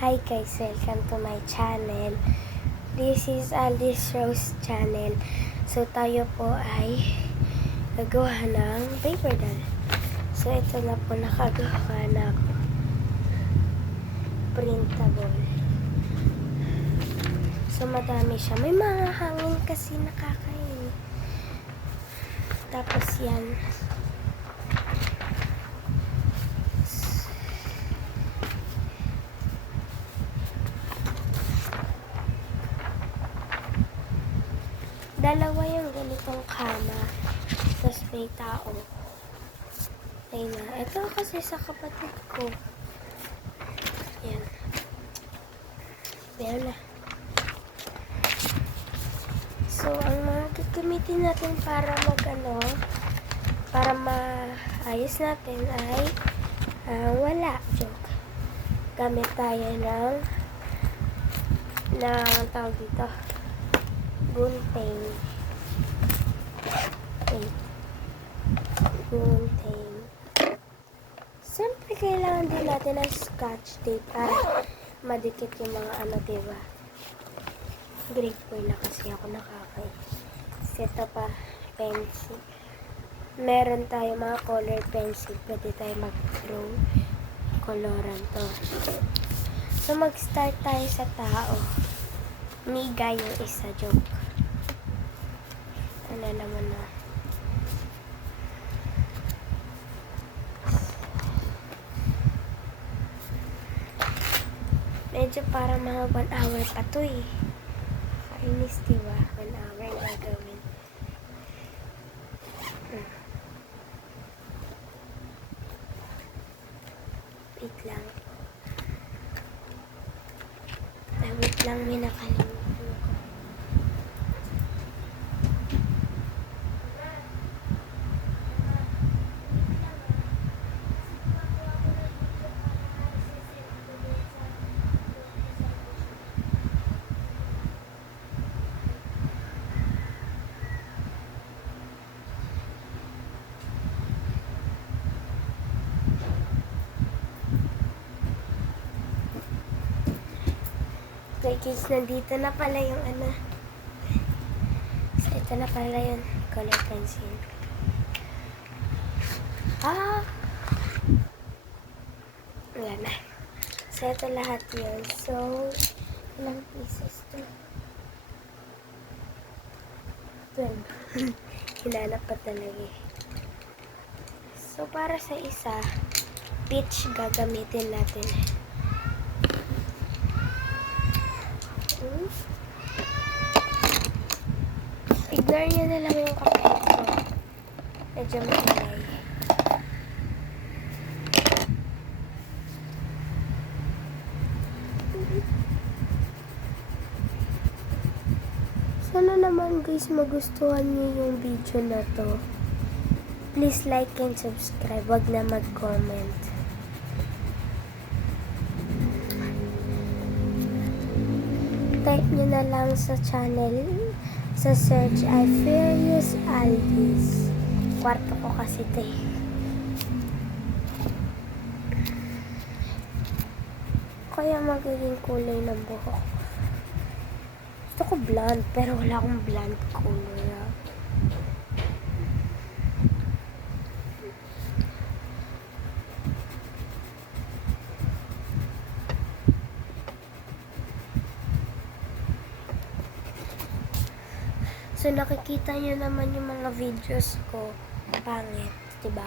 Hi guys, welcome to my channel. This is Alice Rose channel. So tayo po ay nagawa ng paper doll. So ito na po nakagawa na ako. Printable. So madami siya. May mga hangin kasi nakakain. Tapos yan. Dalawa yung ganitong kama. Tapos may tao. Ayun na. Ito kasi sa kapatid ko. Yan. Ayan na. So, ang mga gagamitin natin para para maayos natin ay wala. Joke. Gamit tayo ng tawag dito. Gunting. Wait. Gunting. Siyempre, kailangan din natin ng scotch tape para madikit yung mga diba? Grade 4 na kasi ako nakakay. Ito pa, pencil. Meron tayo mga color pencil. Pwede tayo mag-draw. Coloran to. So, mag-start tayo sa tao. Miga yung isa, joke. Ano naman na. Medyo para mga 1 hour pa to eh. Kainis, diba? 1 hour na gawin. Wait lang. Wait lang, may nakalimutan ko. Okay guys, nandito na pala yung So, ito na pala yung color pencil. Wala na. So, ito lahat yun. So, ilang pieces to? 12. Hinanap pa talaga eh. So, para sa isa, peach gagamitin natin. Ignore nyo na lang yung kapit ko. Medyo maingay. Sana naman guys magustuhan nyo yung video na to. Please like and subscribe. Wag na mag-comment. Type nyo na lang sa channel. Sa search ay Furious Aldis. Kwarto ko kasi ito eh. Kaya magiging kulay ng buhok. Gusto ko blonde, pero wala akong blonde color. So, nakikita nyo naman yung mga videos ko. Pangit, diba?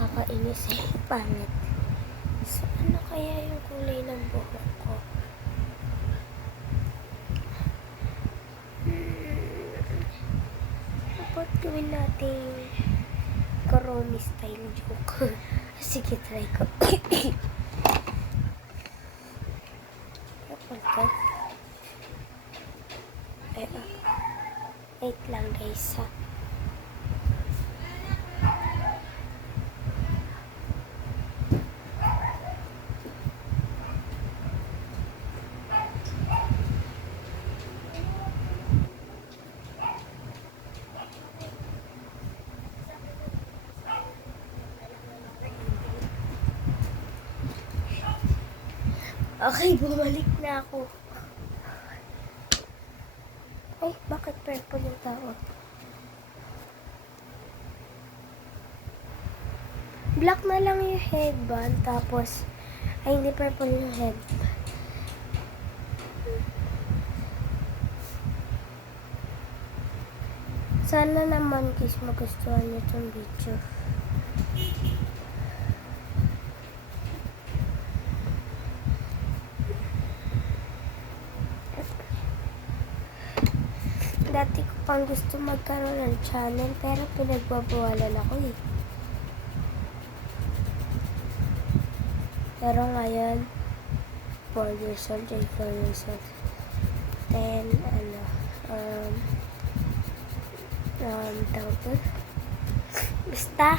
Kakainis eh. Pangit. So, ano kaya yung kulay ng buhok ko? Dapat gawin natin Kuromi style joke. Sige, try ko. Dapat wait lang guys ha. Okay, bumalik na ako. Ay, bakit purple yung tao? Black na lang yung headband, tapos, ay, hindi purple yung head. Sana naman guys magustuhan nyo itong video. Dati ko pang gusto magkaroon ng channel, pero pinagbabawalan ako eh. Pero ngayon, 4 years old, 4 years old. Then, tawag ko. Basta.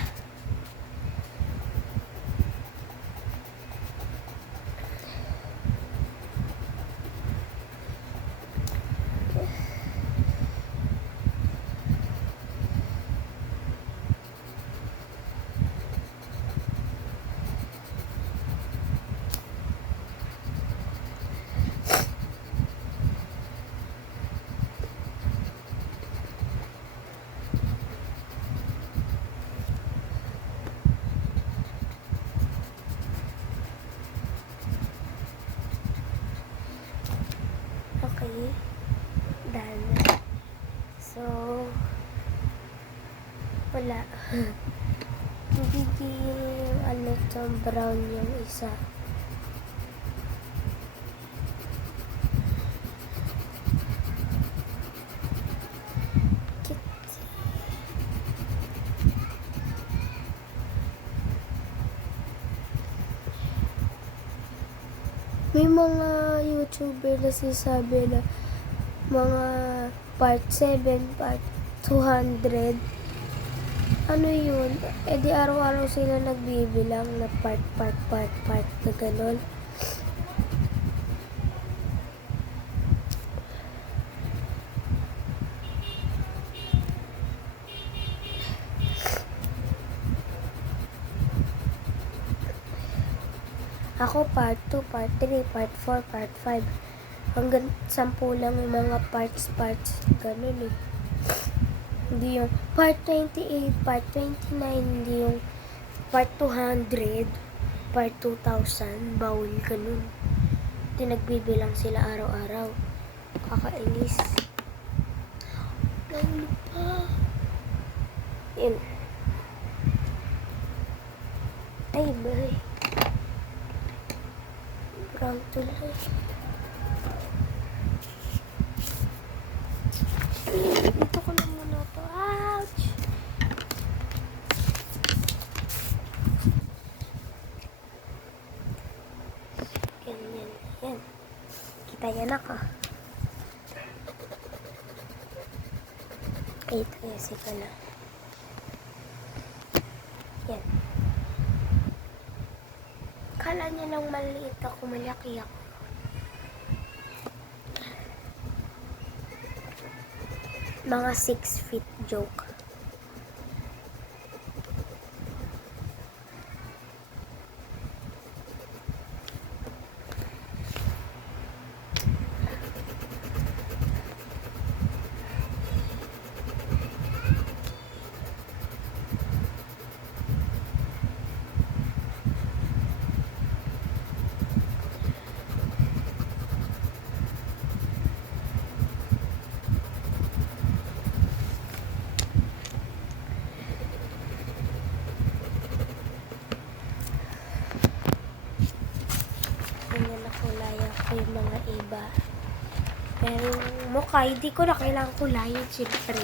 Okay. Done. So, wala. Nagiging brown yung isa. May mga YouTuber na sinasabi na mga part 7, part 200. Ano yun? E di araw-araw sila nagbibilang na part na gano'n. Ako part 2, part 3, part 4, part 5. Hanggang 10 lang yung mga parts. Ganun eh. Hindi yung part 28, part 29, hindi yung part 200, part 2000, bawal ganun. Hindi nagbibilang sila araw-araw. Kakainis. Bawal pa. Yun. Ay, bay. Brown tuloy. Dito ko na muna to. Ouch! Yan. Kita yan ako. Ito ko na. Yan. Kala niya lang maliit ako, malaki ako. Mga 6 feet joke. Yung mga iba. Pero yung mukha, hindi ko na kailangan kulayan, syempre.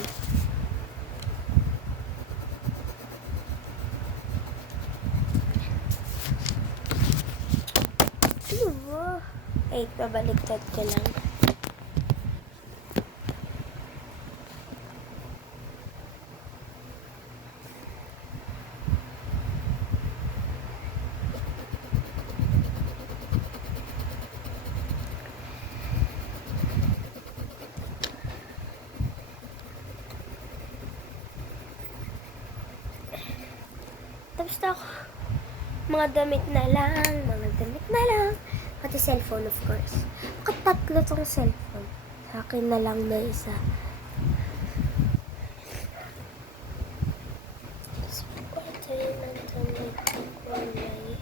Ay, pabaliktad ko lang. Tapos na ako. Mga damit na lang. Pati cellphone, of course. Bakit tatlo tong cellphone? Sa akin na lang na isa. So, ito yung nandun dito kulay.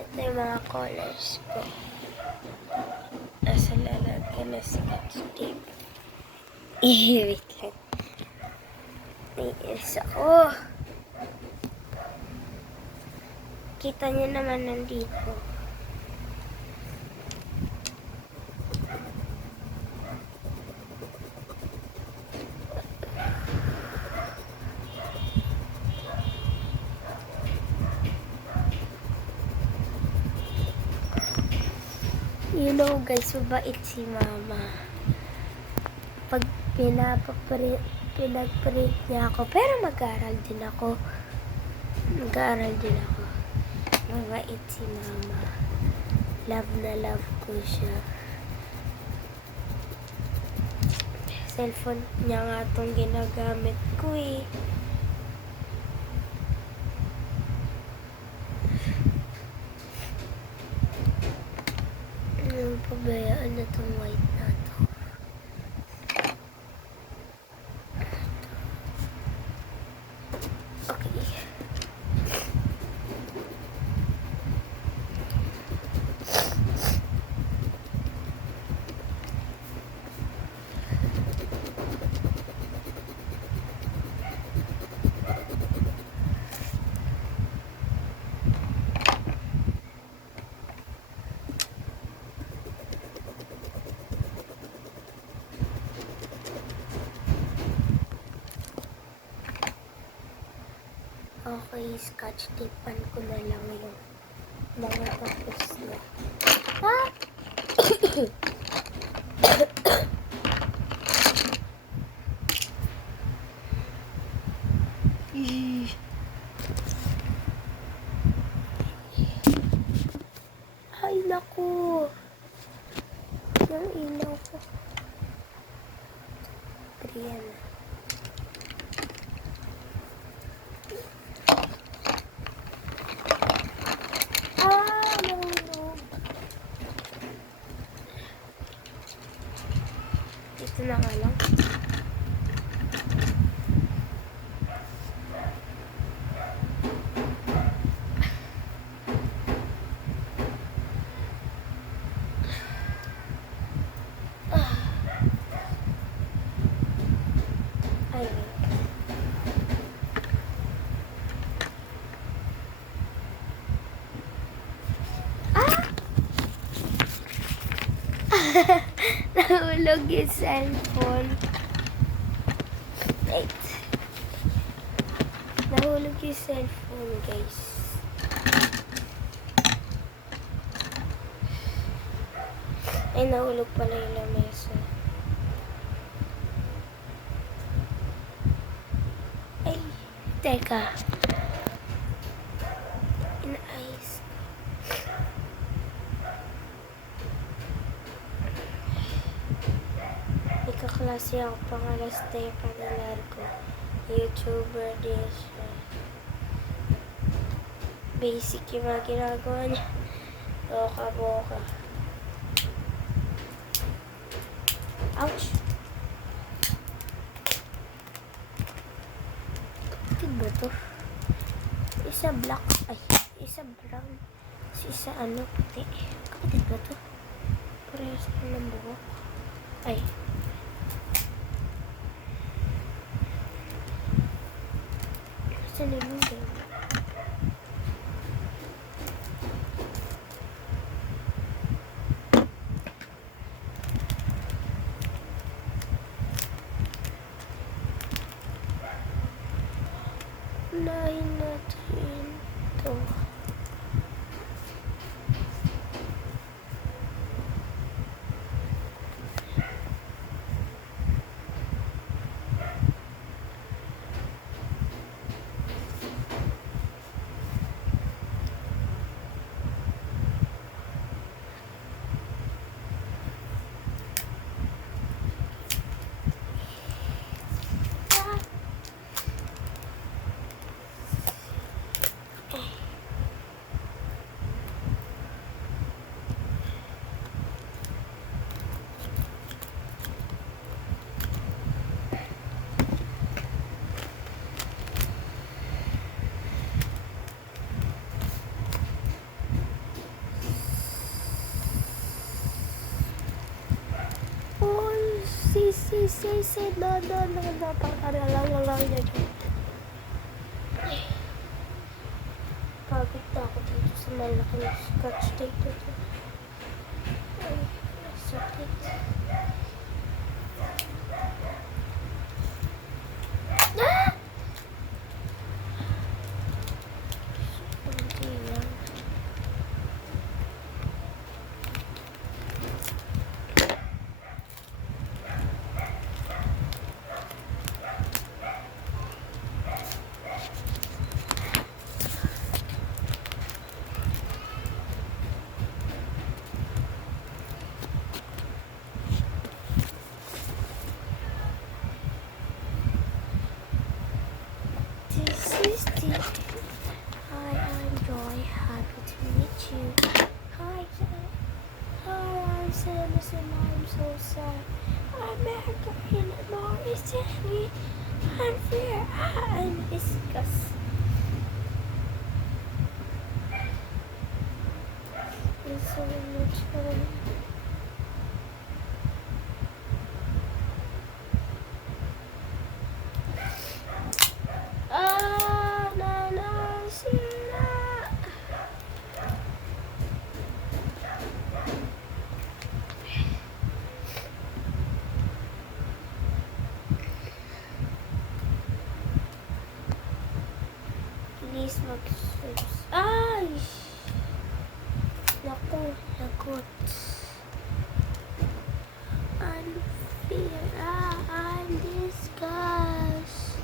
Ito yung mga colors ko. Nasa lalagyan na scotch tape. Wait lang. Naiinis ako. Kita niyo naman nandito. You know guys, mabait si mama. Pag pinag-print niya ako, pero mag-aaral din ako. Mabait si mama. Love na love ko siya. Cellphone niya nga itong ginagamit ko eh. Pabayaan na itong white na ito. Okay. Okay, scotch tapean ko na lang yung mga tapos na. Ah! Ay, naku! Yung ilaw ko. Ayan na. Ito na nga lang. Ay. Nahulog yung cellphone. Wait. Nahulog yung cellphone, guys. Ay, nahulog pala yung lamesa. Ay, teka. Inaayos ko. Kaklase ako pangalan Stefan Largo. YouTuber din siya. Basic yung mga ginagawa niya. Boka-boka. Ouch! Kapatid ba to? Isa black. Ay, isa brown. Isa puti. Kapatid ba to? Parehas na ng buhok. Ay. Saan yung game? Unahin natin ito. say, no, lang yan. Pagod na ako dito sa malaking scotch tape dito. Ay, sakit. Ah! Hindi lang. This is the Hi, I'm Joy. Happy to meet you. Hi, I'm Samus and I'm so sad. I'm Margarine and Maurice Henry. I'm Fear. I'm Viscous. There's so much fun. Please mag-subs. Ay! Naku, lagot. I'm fear. I'm disgust.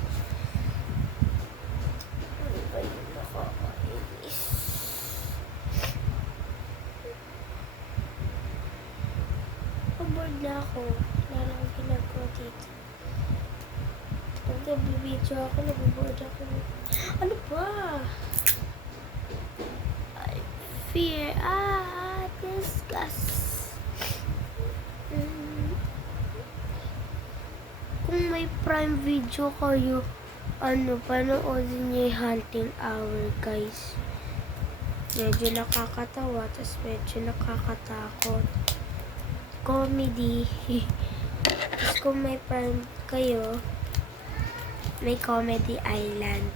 Ano ba yung nakakainis? Bored na ako. Wala na akong ginagawa dito. Pag nag-video ako, nag-board ako. Ano ba? I fear. Disgust. Kung may Prime Video kayo, panoodin niyo yung Hunting Hour, guys. Medyo nakakatawa, tas medyo nakakatakot. Comedy. Tapos kung may Prime kayo, may Comedy Island.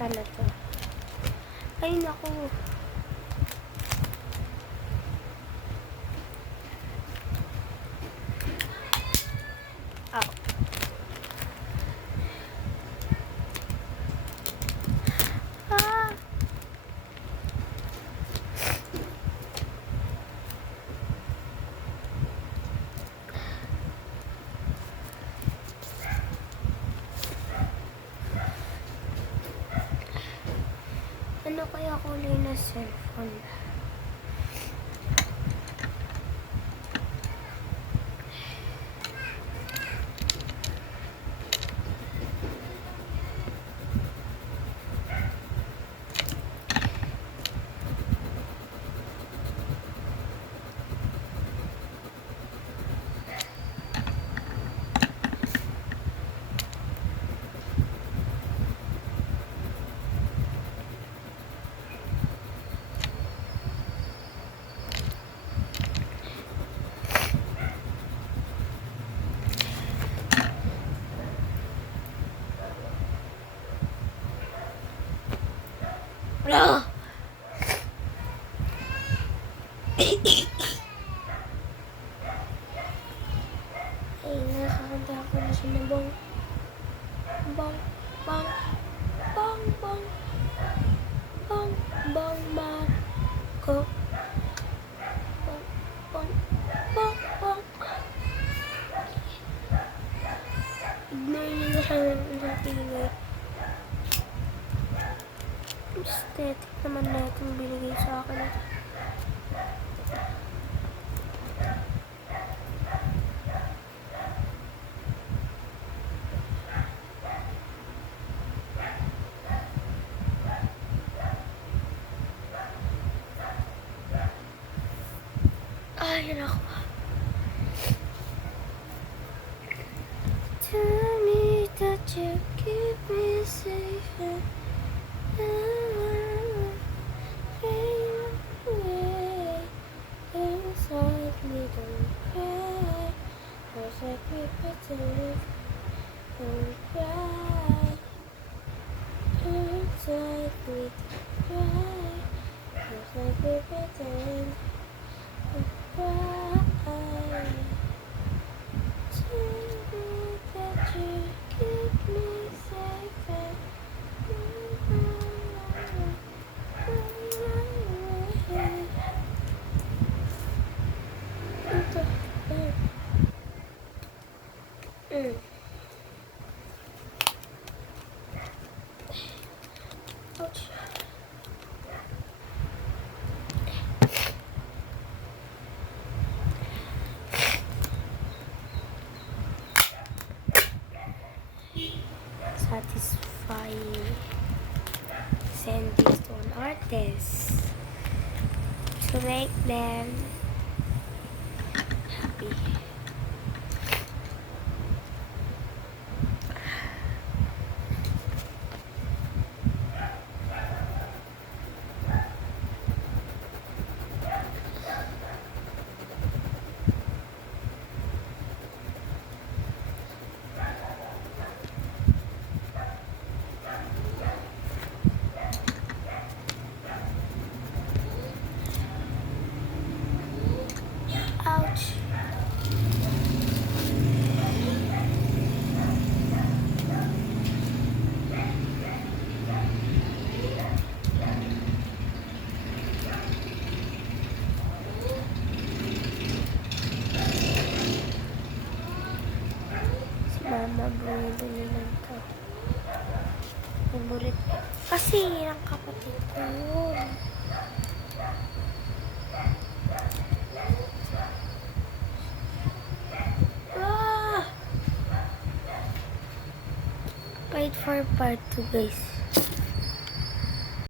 Ano to? Ay, naku. Ow. Ah! Ano kaya kulay na cellphone? Ah! Ay, nakakanta ako na siya na bang bang bang bang bang bang bang bang ko bang bang bang bang. Ignore niyo na siya ng tingay. Aesthetic naman na itong binigay sa akin. Ay, naku. Tell me that you keep me safe and like we pretend and cry. Feels like we cry. Feels like we pretend and cry. Tell me that you keep me safe and Ouch. Satisfying. Send this to an artist to make them happy. Ouch. Si Mama bumibili lang to. Favorite ko. Kasi ang kapatid ko yun. Ah! Wait for part 2 guys.